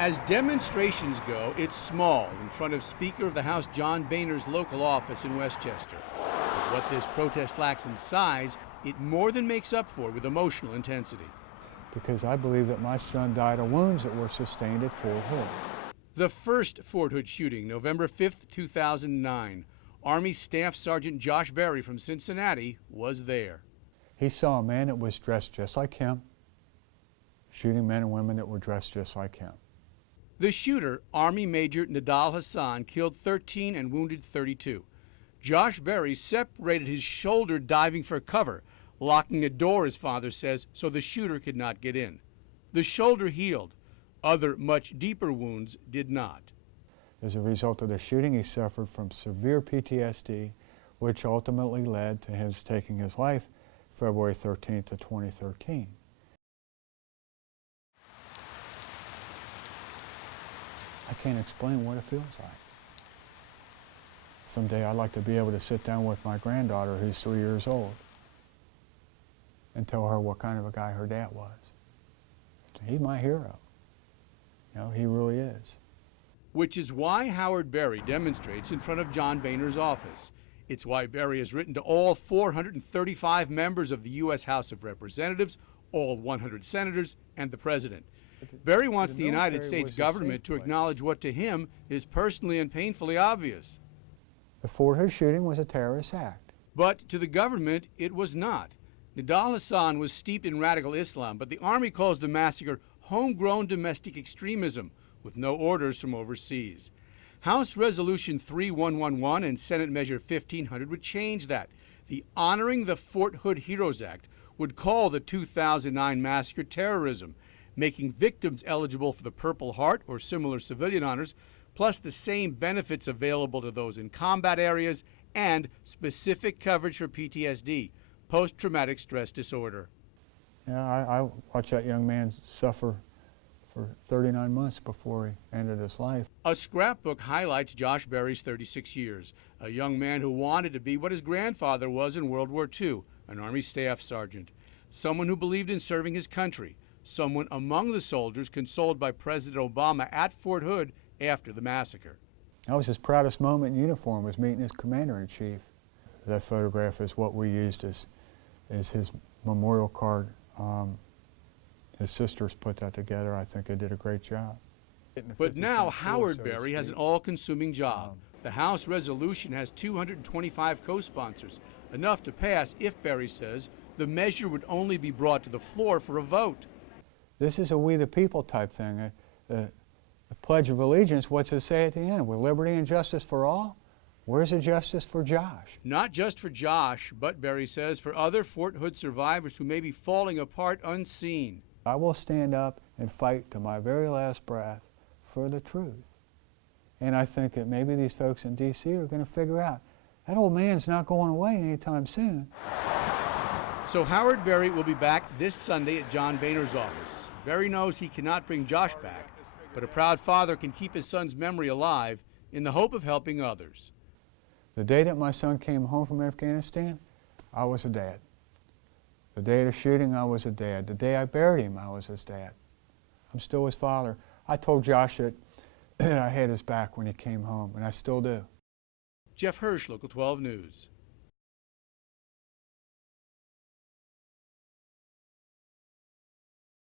As demonstrations go, it's small in front of Speaker of the House John Boehner's local office in Westchester. But what this protest lacks in size, it more than makes up for with emotional intensity. Because I believe that my son died of wounds that were sustained at Fort Hood. The first Fort Hood shooting, November 5th, 2009. Army Staff Sergeant Josh Berry from Cincinnati was there. He saw a man that was dressed just like him, shooting men and women that were dressed just like him. The shooter, Army Major Nidal Hassan, killed 13 and wounded 32. Josh Berry separated his shoulder diving for cover, locking a door, his father says, so the shooter could not get in. The shoulder healed. Other, much deeper wounds did not. As a result of the shooting, he suffered from severe PTSD, which ultimately led to his taking his life February 13th of 2013. I can't explain what it feels like. Someday I'd like to be able to sit down with my granddaughter, who's 3 years old, and tell her what kind of a guy her dad was. He's my hero. You know, he really is. Which is why Howard Berry demonstrates in front of John Boehner's office. It's why Berry has written to all 435 members of the U.S. House of Representatives, all 100 senators, and the president. Berry wants the United States government to acknowledge what to him is personally and painfully obvious. The Fort Hood shooting was a terrorist act. But to the government, it was not. Nidal Hassan was steeped in radical Islam, but the Army calls the massacre homegrown domestic extremism with no orders from overseas. House Resolution 3111 and Senate Measure 1500 would change that. The Honoring the Fort Hood Heroes Act would call the 2009 massacre terrorism, making victims eligible for the Purple Heart or similar civilian honors, plus the same benefits available to those in combat areas and specific coverage for PTSD, post-traumatic stress disorder. Yeah, I watched that young man suffer for 39 months before he ended his life. A scrapbook highlights Josh Berry's 36 years, a young man who wanted to be what his grandfather was in World War II, an Army Staff Sergeant, someone who believed in serving his country, someone among the soldiers consoled by President Obama at Fort Hood after the massacre. That was his proudest moment in uniform, was meeting his commander-in-chief. That photograph is what we used as his memorial card. His sisters put that together. I think they did a great job. But now Howard Berry has an all-consuming job. The House resolution has 225 co-sponsors, enough to pass if, Berry says, the measure would only be brought to the floor for a vote. This is a we the people type thing. The Pledge of Allegiance, what's it say at the end? With liberty and justice for all? Where's the justice for Josh? Not just for Josh, but, Berry says, for other Fort Hood survivors who may be falling apart unseen. I will stand up and fight to my very last breath for the truth. And I think that maybe these folks in D.C. are going to figure out that old man's not going away anytime soon. So Howard Berry will be back this Sunday at John Boehner's office. Berry knows he cannot bring Josh back, but a proud father can keep his son's memory alive in the hope of helping others. The day that my son came home from Afghanistan, I was a dad. The day of the shooting, I was a dad. The day I buried him, I was his dad. I'm still his father. I told Josh that I had his back when he came home, and I still do. Jeff Hirsh, Local 12 News.